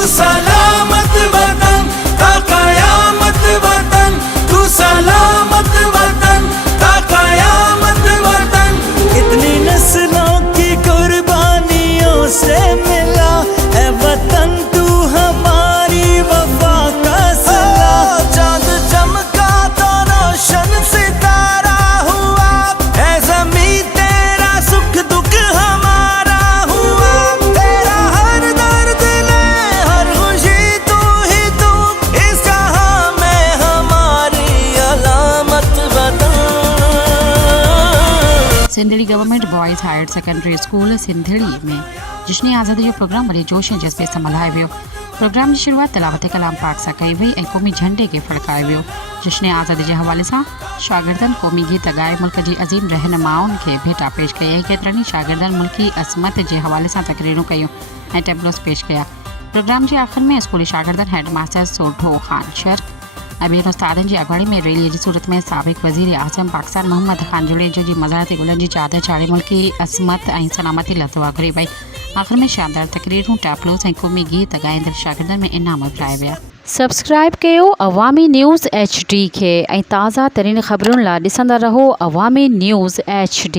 तू सलामत वतन ता कयामत वतन, तू सलामत वतन ता कयामत वतन। कितनी नस्लों की कुर्बानियों से मिला है वतन तू हमारी वफा का सिला। चांद चमका तो रोशन सितारा हुआ, है ज़मीं तेरा सुख दुख हमारा हुआ। तेरा हर दर्द ने हर खुशी तू ही तू, इस जहां में हमारी अलामत वतन। Sindhri government boys higher secondary school Sindhri में जश्न आज़ादी जो प्रोग्राम वरी जोश ऐं जज़्बे सां मल्हायो वियो। प्रोग्राम की शुरुआत तलावत कलाम पाक सां कई वई ऐं क़ौमी झंडे खे फड़कायो वियो। जश्न आज़ादी के हवाले सां शागिर्दनि क़ौमी गीत ॻाए मुल्क जी अज़ीम रहनुमाउनि खे भेटा पेश कई ऐं केतिरनि ई शागिर्दनि मुल्की अज़मत के हवाले सां तकरीरूं कयूं ऐं टेबलोस पेश कया। प्रोग्राम के आख़िर में स्कूली शागिर्दनि हेडमास्टर सोढो ख़ान शर्क ऐं ॿियनि उस्तादनि जी अॻुवाणी में रैली जी सूरत में साबिक़ वज़ीर आज़म पाकिस्तान मोहम्मद ख़ान जुड़ेजो जी मज़ारती गुलनि जी चादर चाढ़े मुल्की अज़मत ऐं सलामती लाइ दुआ घुरी वई। आख़िर में शानदार तकरीरूं टैबलोस ऐं क़ौमी गीत ॻाईंदड़ शागिर्दनि में इनाम विराया विया। सब्सक्राइब कयो अवामी न्यूज़ HD खे ऐं ताज़ा तरीन ख़बरुनि लाइ ॾिसंदा रहो अवामी न्यूज़ HD।